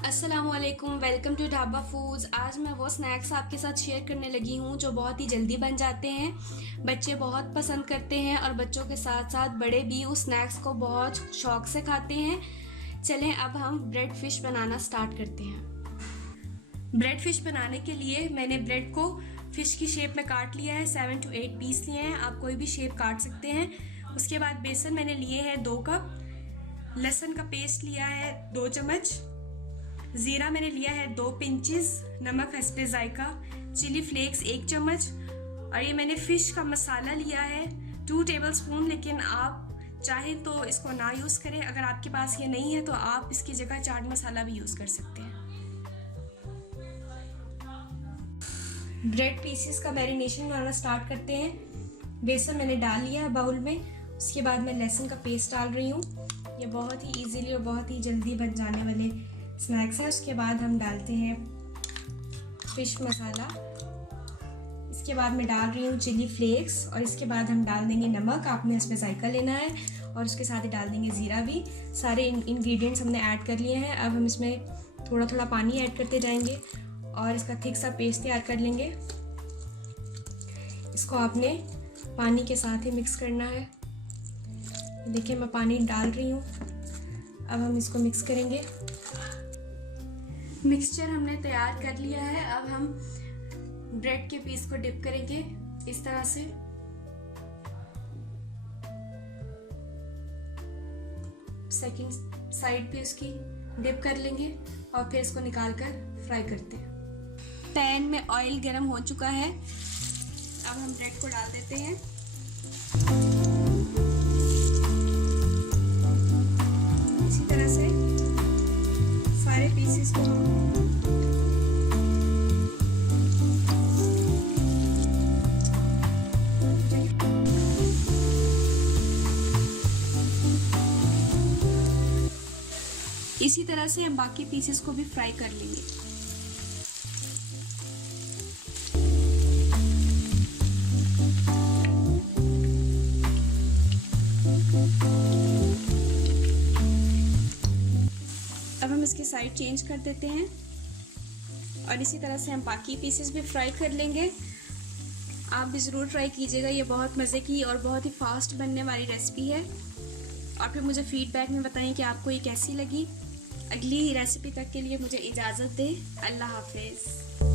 अस्सलामुअलैकुम, welcome to dhaba foods. आज मैं वो स्नैक्स आपके साथ शेयर करने लगी हूँ जो बहुत ही जल्दी बन जाते हैं। बच्चे बहुत पसंद करते हैं और बच्चों के साथ साथ बड़े भी उस स्नैक्स को बहुत शौक से खाते हैं। चलें अब हम ब्रेड फिश बनाना स्टार्ट करते हैं। ब्रेड फिश बनाने के लिए मैंने ब्रेड को फिश की शेप में काट लिया है। 7 to 8 पीस लिए हैं, आप कोई भी शेप काट सकते हैं। उसके बाद बेसन मैंने लिए हैं 2 कप, लहसुन का पेस्ट लिया है 2 चम्मच, जीरा मैंने लिया है 2 पिंचेस, नमक हस्बे जायका, चिली फ्लेक्स 1 चम्मच और ये मैंने फिश का मसाला लिया है 2 टेबलस्पून। लेकिन आप चाहें तो इसको ना यूज़ करें, अगर आपके पास ये नहीं है तो आप इसकी जगह चाट मसाला भी यूज़ कर सकते हैं। ब्रेड पीसेस का मैरिनेशन बनाना स्टार्ट करते हैं। बेसन मैंने डाल लिया है बाउल में, उसके बाद मैं लहसुन का पेस्ट डाल रही हूँ। ये बहुत ही इजीली और बहुत ही जल्दी बन जाने वाले स्नैक्स है। उसके बाद हम डालते हैं फिश मसाला, इसके बाद मैं डाल रही हूँ चिली फ्लेक्स और इसके बाद हम डाल देंगे नमक, आपने इसमें जायका लेना है, और उसके साथ ही डाल देंगे ज़ीरा भी। सारे इंग्रेडिएंट्स हमने ऐड कर लिए हैं। अब हम इसमें थोड़ा थोड़ा पानी ऐड करते जाएंगे और इसका थिक सा पेस्ट तैयार कर लेंगे। इसको आपने पानी के साथ ही मिक्स करना है। देखिए मैं पानी डाल रही हूँ। अब हम इसको मिक्स करेंगे। मिक्सचर हमने तैयार कर लिया है। अब हम ब्रेड के पीस को डिप करेंगे इस तरह से। सेकंड साइड भी उसकी डिप कर लेंगे और फिर इसको निकाल कर फ्राई करते हैं। पैन में ऑयल गरम हो चुका है। अब हम ब्रेड को डाल देते हैं। इसी तरह से सारे पीसेस को हम इसी तरह से हम बाकी पीसेस को भी फ्राई कर लेंगे। अब हम इसकी साइड चेंज कर देते हैं और इसी तरह से हम बाकी पीसेस भी फ्राई कर लेंगे। आप भी ज़रूर ट्राई कीजिएगा, ये बहुत मज़े की और बहुत ही फास्ट बनने वाली रेसिपी है। और फिर मुझे फीडबैक में बताएं कि आपको ये कैसी लगी। अगली रेसिपी तक के लिए मुझे इजाज़त दें। अल्लाह हाफिज़।